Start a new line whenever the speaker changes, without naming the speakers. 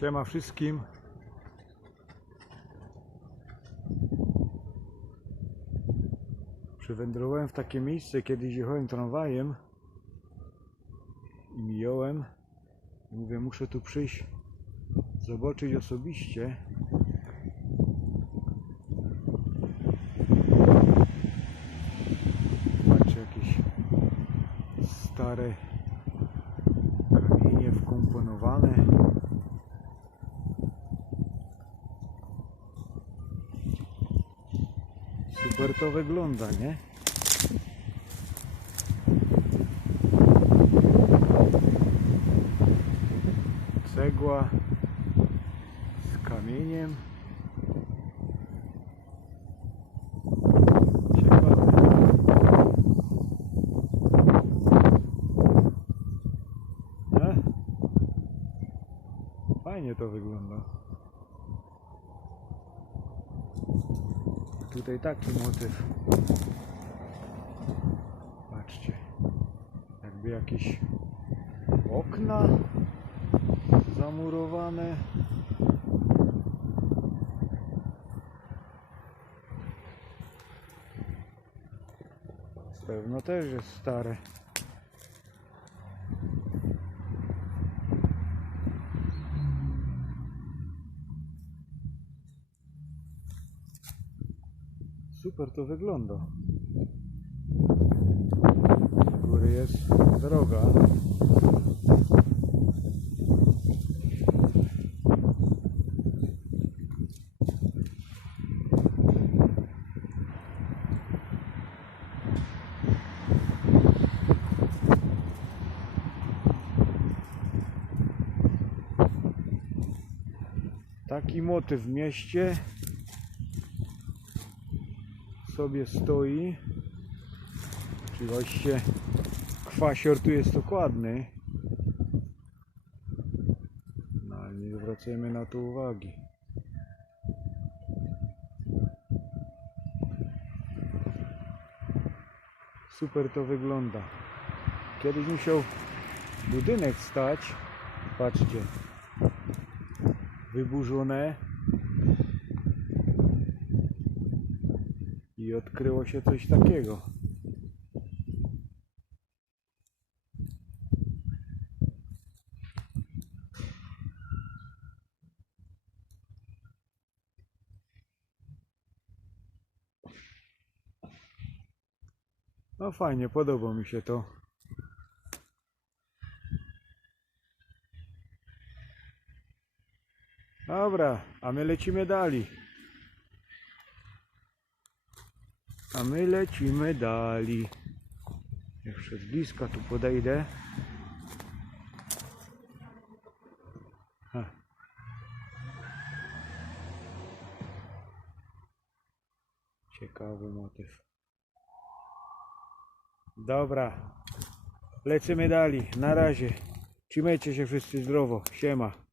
Siema wszystkim. Przywędrowałem w takie miejsce, kiedyś jechałem tramwajem i mijałem. Mówię, muszę tu przyjść, zobaczyć osobiście. Patrzcie, jakieś stare Super to wygląda, nie? Cegła z kamieniem. Nie? Fajnie to wygląda. Tutaj taki motyw. Patrzcie. Jakby jakieś okna zamurowane. Pewno też jest stare. Super to wygląda. Góry jest droga. Taki motyw w mieście sobie stoi. Czy właściwie kwasior tu jest dokładny. No ale nie zwracajmy na to uwagi. Super to wygląda. Kiedyś musiał budynek stać. Patrzcie. Wyburzone. I odkryło się coś takiego. No fajnie, podoba mi się to. Dobra, a my lecimy dalej. A my lecimy dalej. Jeszcze z bliska tu podejdę. Ha. Ciekawy motyw. Dobra. Lecimy dalej. Na razie. Trzymajcie się wszyscy zdrowo. Siema.